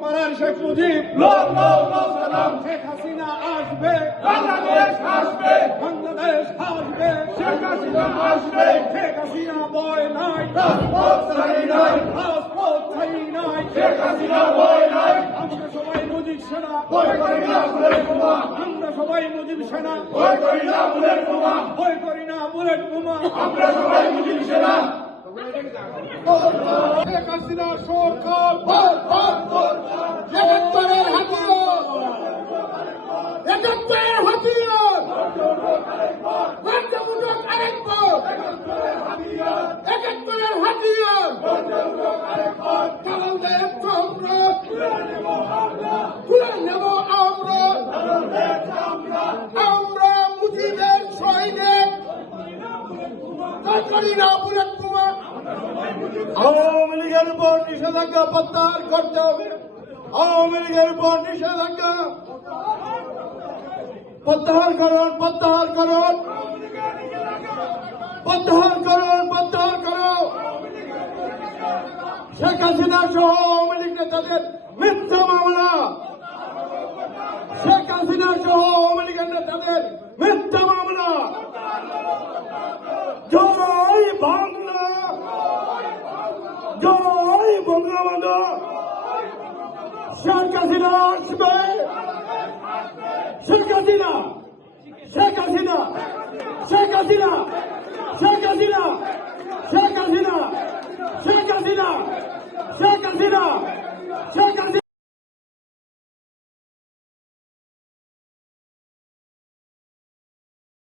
পাড়ার শেখ মুজিব শেখ হাসিনা আসবে, বাংলাদেশ আসবে, বাংলাদেশ আসবে, শেখ হাসিনা আসবে, শেখ হাসিনা বয় নাই, রাজপথ ছাড়ি নাই, রাজপথ ছাই নাই, শেখ হাসিনা ভয় নাই, আমরা সবাই মুজিব সেনা, ভয় করি না বুলেট বোমা, আমরা সবাই মুজিব সেনা, ভয় করি না বুলেট বোমা, ভয় করি না বুলেট বোমা। আমরা সবাই মুজিব সেনা। শেখ হাসিনা সরকার একাত্তরের হাতিয়ার, একাত্তরের হাতিয়ার, পঞ্চমুটক আরেকবার, একাত্তরের হাতিয়ার, কালামদের সম্রাট, তুলে নেব আমরা, আমরা মুজিবের সৈনিক, করি না বুলেট বোমা। আওয়ামী লীগের উপর নিষেধাজ্ঞা প্রত্যাহার করতে হবে। আওয়ামী লীগের উপর নিষেধাজ্ঞা প্রত্যাহার করুন, প্রত্যাহার করুন, প্রত্যাহার করুন, প্রত্যাহার করুন। শেখ হাসিনা সহ আওয়ামী লীগ নেতাদের মিথ্যা মামলা, শেখ হাসিনা সহ আওয়ামী লীগের নেতাদের মিথ্যা মামলা। জয় বাংলা, জয় বঙ্গবন্ধু। শেখ হাসিনা আসবে, শেখ হাসিনা, শেখ হাসিনা, শেখ হাসিনা, শেখ